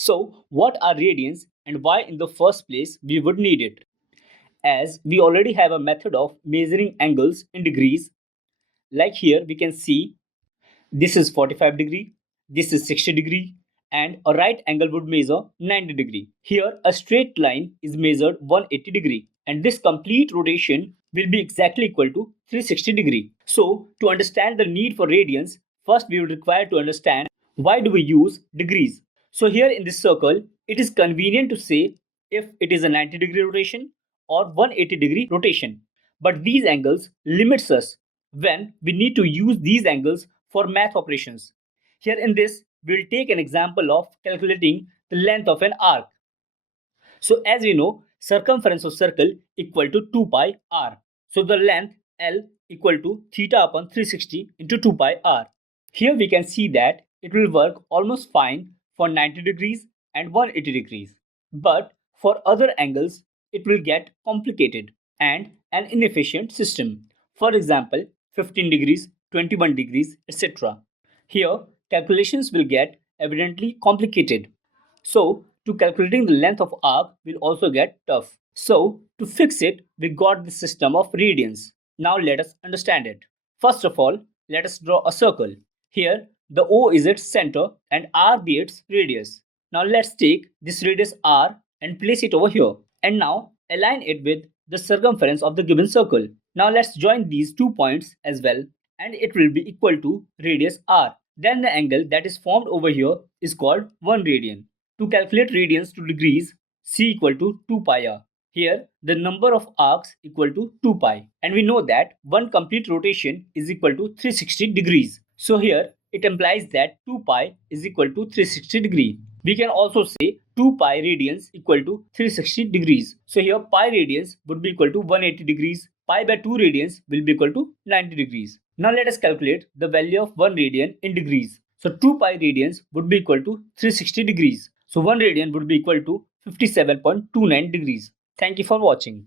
So what are radians and why in the first place we would need it? As we already have a method of measuring angles in degrees, like here we can see this is 45 degree, this is 60 degree, and a right angle would measure 90 degree. Here a straight line is measured 180 degree, and this complete rotation will be exactly equal to 360 degree. So to understand the need for radians, first we will require to understand why do we use degrees. So here in this circle, it is convenient to say if it is a 90 degree rotation or 180 degree rotation. But these angles limits us when we need to use these angles for math operations. Here in this, we'll take an example of calculating the length of an arc. So as we know, circumference of circle equal to 2 pi r. So the length L equal to theta upon 360 into 2 pi r. Here we can see that it will work almost fine for 90 degrees and 180 degrees. But for other angles, it will get complicated and an inefficient system. For example, 15 degrees, 21 degrees, etc. Here, calculations will get evidently complicated. So, to calculating the length of arc will also get tough. So, to fix it, we got the system of radians. Now let us understand it. First of all, let us draw a circle. Here, the O is its center and R be its radius. Now let's take this radius R and place it over here. And now align it with the circumference of the given circle. Now let's join these 2 points as well, and it will be equal to radius R. Then the angle that is formed over here is called 1 radian. To calculate radians to degrees, C equal to 2 pi r. Here, the number of arcs equal to 2 pi. And we know that one complete rotation is equal to 360 degrees. So here, it implies that 2 pi is equal to 360 degree. We can also say 2 pi radians equal to 360 degrees. So here pi radians would be equal to 180 degrees. Pi by 2 radians will be equal to 90 degrees. Now let us calculate the value of 1 radian in degrees. So 2 pi radians would be equal to 360 degrees. So 1 radian would be equal to 57.29 degrees. Thank you for watching.